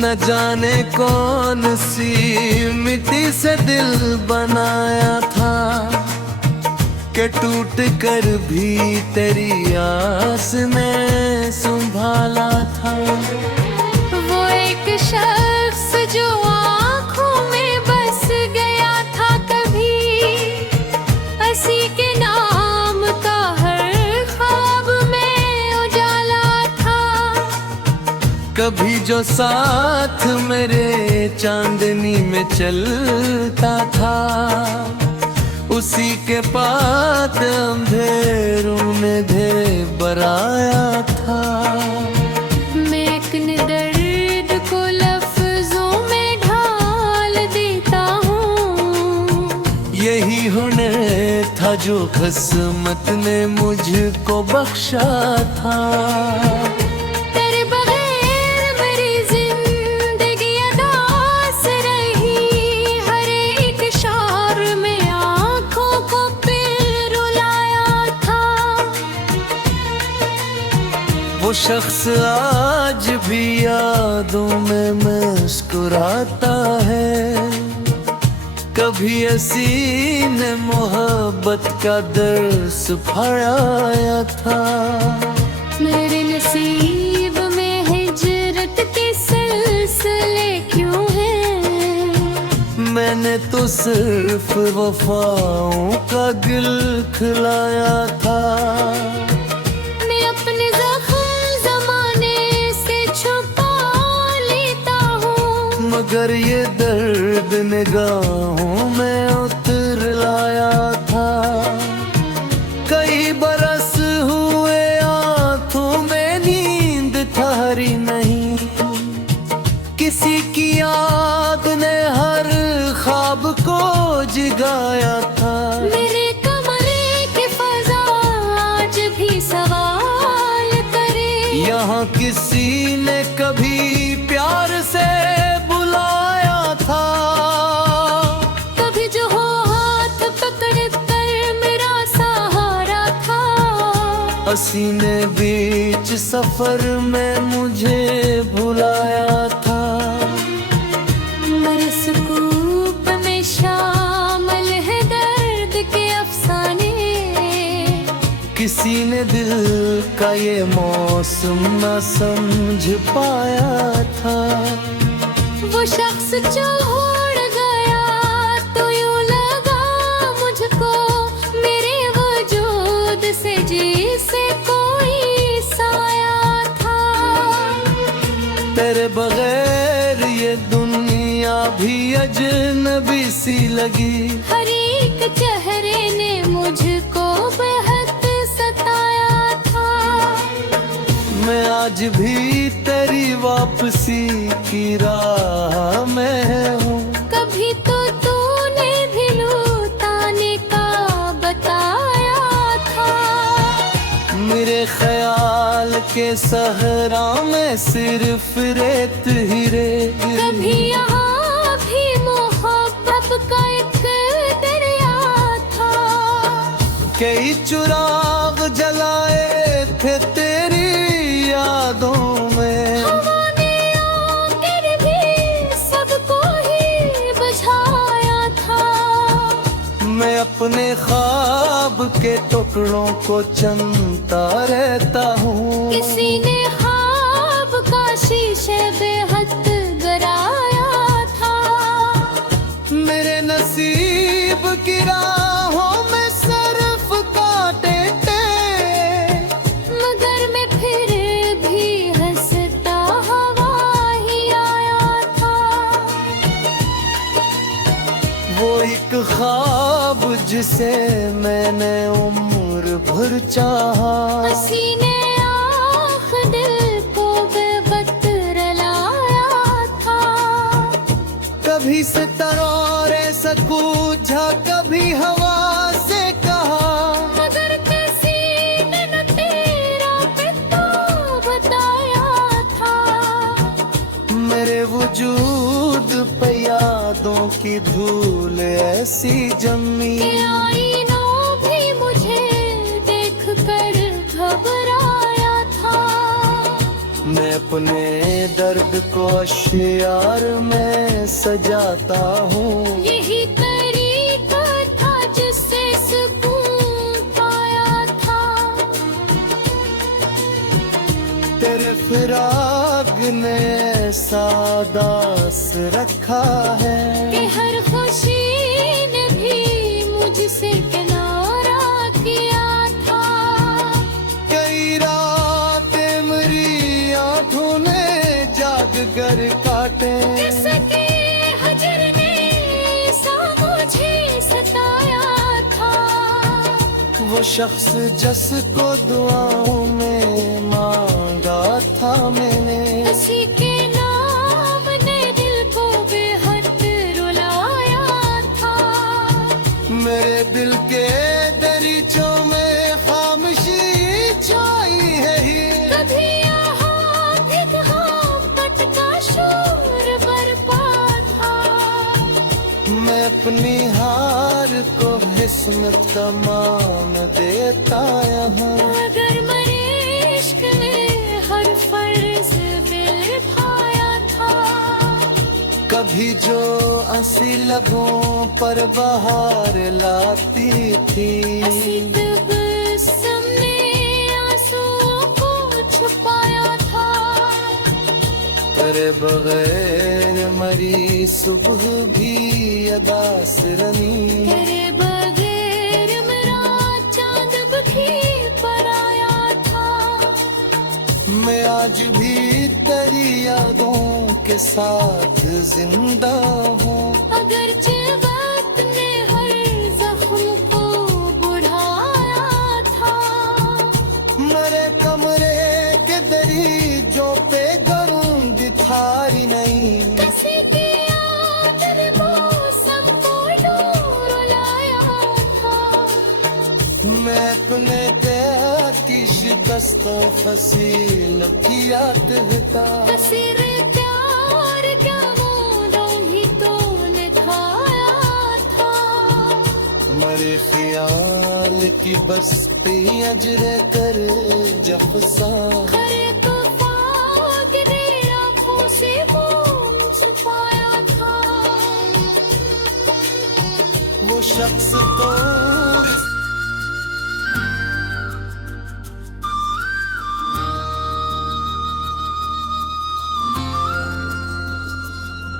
न जाने कौन सी मिट्टी से दिल बनाया था कि टूट कर भी तेरी आस ने संभाला था। वो एक शख्स जो आँखों में बस गया था कभी, हंसी के नाम का हर ख्वाब में उजाला था। कभी जो साथ मेरे चांदनी में चलता था, उसी के पास अंधेरों में दे बराया था। मैं अपने दर्द को लफ्जों में ढाल देता हूँ। यही हुनर था जो किस्मत ने मुझको बख्शा था। तेरे बगैर मेरी जिंदगी अदास रही, हर एक शौर में आँखों को फिर रुलाया था। वो शख्स आज भी यादों में मुस्कुराता है। कभी हसी ने मोहब्बत का दर्स पढ़ाया था। मेरे नसीब में हिजरत के सिलसिले क्यों हैं? मैंने तो सिर्फ वफाओं का दिल खिलाया था। मैं अपने ज़ख्म ज़माने से छुपा लेता हूँ, मगर ये दर्द निगाहों में उतर लाया था। कई बरस हुए आंखों में नींद ठहरी नहीं, किसी की याद ने हर ख्वाब को जगाया था। मेरे कमरे की फ़ज़ा आज भी सवाल करे, यहाँ किसी ने कभी प्यार से बुलाया था। कभी जो हो हाथ पकड़ कर मेरा सहारा था। हसीने बीच सफर में मुझे भुलाया था। मेरे सुकूप में शामिल है दर्द के अफसाने, किसी ने दिल का ये मौसम न समझ पाया था। वो शख्स जो उड़ गया तो यूं लगा मुझको, मेरे वजूद से जैसे कोई साया था। तेरे बगैर ये दुनिया भी अजनबी सी लगी। हर एक चेहरे ने मुझको बेहद सताया था। मैं आज भी तेरी वापसी की राह में हूँ। कभी तो तूने भी लौटाने का बताया था। मेरे ख्याल के सहरा में सिर्फ रेत ही रेत। कभी यहाँ भी मोहब्बत का एक दरिया था। कई चिराग जलाए थे तेरी यादों में, हवा ने आकर भी सबको ही बुझाया था। मैं अपने ख्वाब के टुकड़ों को चुनता रहता हूँ। किसी ने ख्वाब का शीशे बेहद गराया था। मेरे नसीब की राहों में सिर्फ कांटे थे, मगर मैं फिर भी हंसता हवा ही आया था। वो एक ख्वाब जिसे मैंने उम्र भर चाहा। हसीने आँख दिल को बेवक्त रलाया था। कभी सितारे सकूझा, कभी हवा से कहा। मगर किसी ने न तेरा पिता बताया था। मेरे वजूद पे यादों की धूल ऐसी जमी। कि आईनों भी मुझे देख कर घबराया था। मैं अपने दर्द को अशियार में सजाता हूँ। यही तरीका था जिससे सुकून पाया था। तेरे फिराक ने सादास रखा है कि हर खुशी ने भी मुझसे किनारा किया था। कई रातें मेरी आंखों ने जाग कर काटे। किसके हजर ने सा मुझे सताया था। वो शख्स जिसको दुआओं में मांगा था मैंने, उसी के नाम ने दिल को बेहद रुलाया था। मेरे दिल के दरीचों में खामोशी छाई है ही। कभी यहाँ भी कहाँ पट का शोर बरपा था। मैं अपनी हार को किस्मत का मान देता यहाँ। अगर मरे इश्क ने हर फर्ज निभाया था। कभी जो हंसी लबों पर बहार लाती थी, हंसी तबस्सुम ने आंसुओं को छुपाया था। तेरे बगैर मरी सुबह भी अदास रनी। तेरे बगैर मेरा चांद भी पराया था। मैं आज भी तेरी यादों के साथ जिंदा हूँ। अगरचे वक्त ने हर जख्म को बढ़ाया था। मेरे कमरे के दरीजों पे गरूं दिखारी नहीं। किसी की याद ने मौसम को नूर लाया था। मैं अपने प्यार की शिकस्तों फसील किया था। हसीर प्यार क्या मोलों ही तो निभाया था। मेरे ख्याल की बस्ती अजरे कर जफसा। हरे तूफा गिरे आँखों से मोम छुपाया था। वो शख्स तो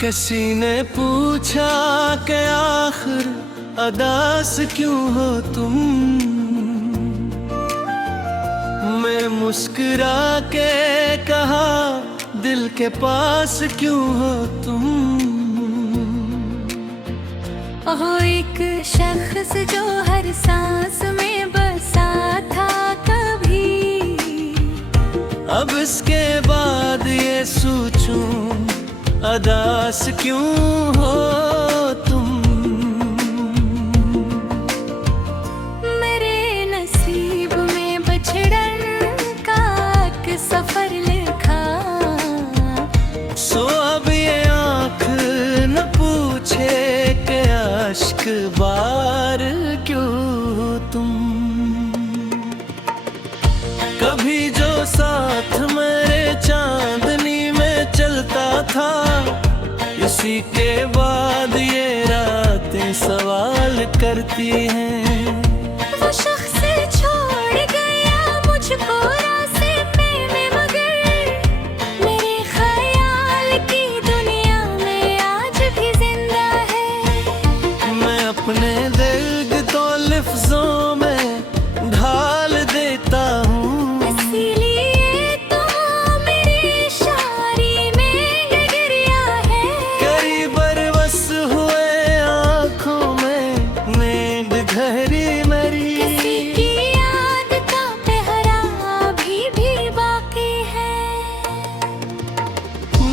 किसी ने पूछा कि आखिर अदास क्यों हो तुम। मैं मुस्कुरा के कहा दिल के पास क्यों हो तुम। ओह एक शख्स जो हर सांस में बसा था कभी। अब इसके बाद ये सोचूं अदास क्यों हो तुम। मेरे नसीब में बछड़न का एक सफर लिखा। सो अब ये आँख न पूछे कि अश्क बार क्यों तुम। कभी जो साथ मेरे चांदनी में चलता था, इसी के बाद ये रातें सवाल करती हैं। वो शख्स छोड़ गया मुझको रास्ते में मगर मेरे ख्याल की दुनिया में आज भी जिंदा है। मैं अपने दर्द तो लफ्जों में ढाल देता हूँ। इसीलिए तो मेरी शायरी में ये गिरिया है। कई बरबस हुए आँखों में नींद गहरी मेरी। किसी की याद का पहरा अभी भी बाकी है।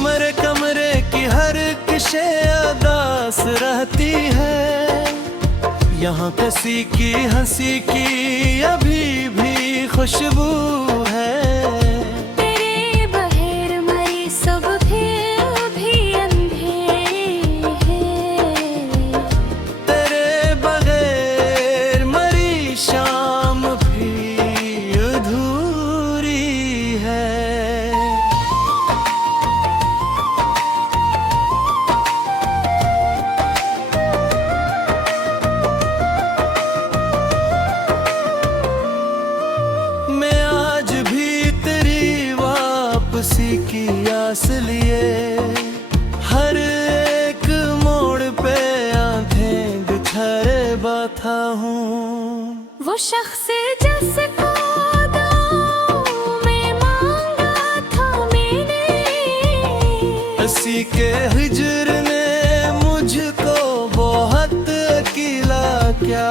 मेरे कमरे की हर किशे अदास रहती है। यहाँ किसी की हंसी की अभी भी खुशबू है। तेरे बगैर मरी सब फिर भी अंधेरे हैं। तेरे बगैर मरी शाम भी अधूरी है। शख्स जिसको दुआओं में मांगा था मैंने, हंसी के हिजर ने मुझको बहुत अकेला क्या।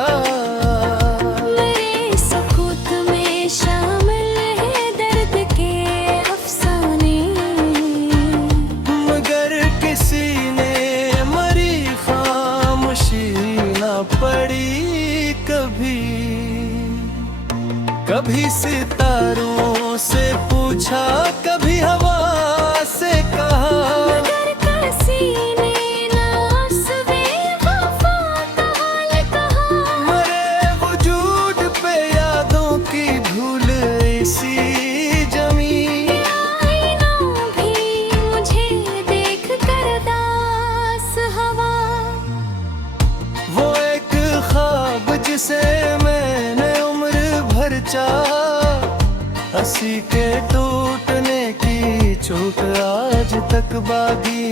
मेरे सुकूत में शामिल है दर्द के अफसाने, मगर किसी ने मरी खामोशी न पड़ी कभी। कभी सितारों से पूछा, कभी हवा से कहा, मगर किसी ने ना उसवे वफा का हाल कहा। मरे वजूद पे यादों की धूल इसी जमी। आईनों भी मुझे देख कर दास हवा, वो एक ख्वाब जिसे मैंने उम्र भर चाहा, हंसी के टूटने की चोट आज तक बागी।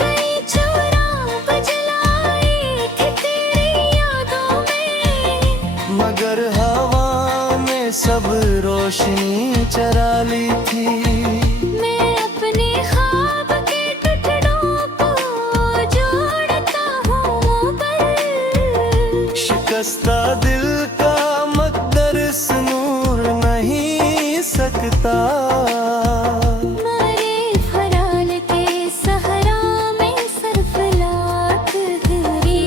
कई चुराग जलाए थे तेरी यादों में, मगर हवा में सब रोशनी चरा ली थी। मैं अपने ख्वाब के टुकड़ों को जोड़ता हूँ पर, शिकस्ता दिल का मकदर नूर नहीं सकता। मारे फराल के सहरा में सरफलात तेरी,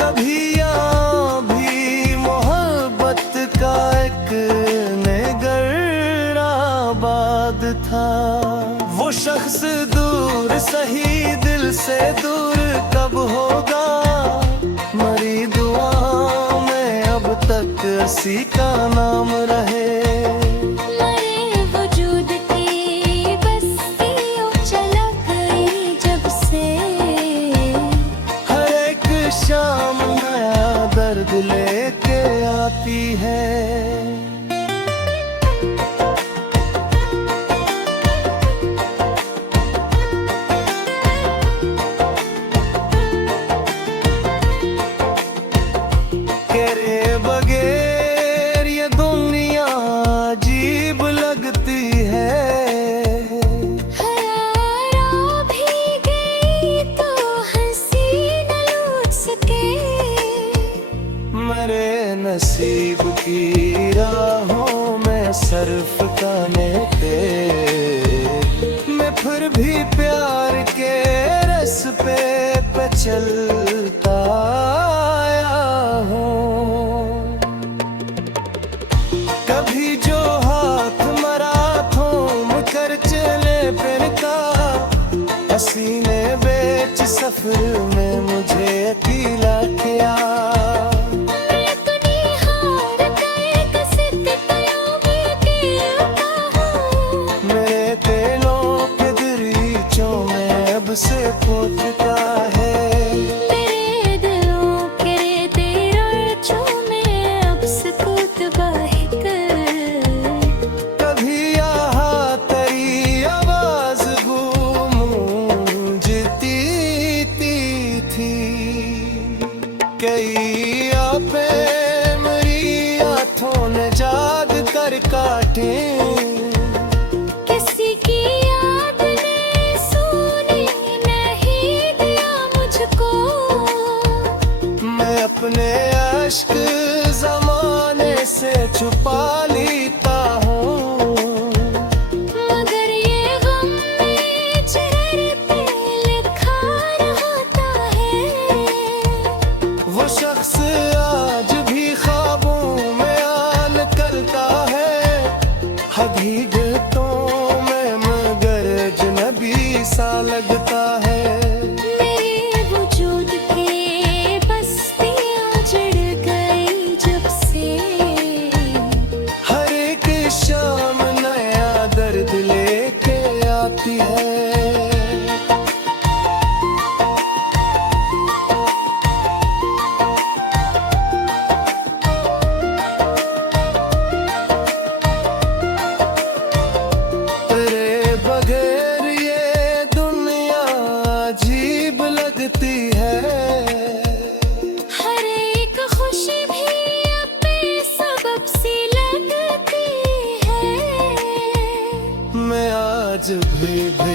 कभी यहाँ भी मोहब्बत का एक नगर आबाद था। वो शख्स दूर सही दिल से दूर कब होगा, मरी दुआओं में अब तक हंसी का नाम रहे। मरे वजूद की बस्तियों चला गई जब से, हर एक शाम नया दर्द लेके आती है। तेरे बगैर ये दुनिया अजीब लगती है। हरारा भी गई तो हंसी न लूट सके, मेरे नसीब की राहों में सर्फ करने थे, मैं फिर भी प्यार के रस्ते पे चलता आया हूँ। कभी जो हाथ मरा थूम कर चले फिर का, हसीने बेच सफर में मुझे अकेला किया। मैं तो निहार कर कसरत कयोगी के हूँ, मेरे दिलों के दरीचों में अब से खोदता है। मेरे दिलों के दरीचों में अब सुकूत बहकर, कभी यहाँ तेरी आवाज गूंजती थी। कई आपे मेरी आँखों ने जाग कर काटे, किसी की याद ने सोने नहीं दिया मुझको। मैं अपने अश्क जमाने से छुपा लेता हूँ, मगर ये गम मेरे चेहरे पे लिखा रहता है। वो शख्स आज भी ख्वाबों में आ निकलता है, हकीकतों में मगर अजनबी सा लगता है। मेरे वजूद के बस्तियाँ जड़ गई जब से, भी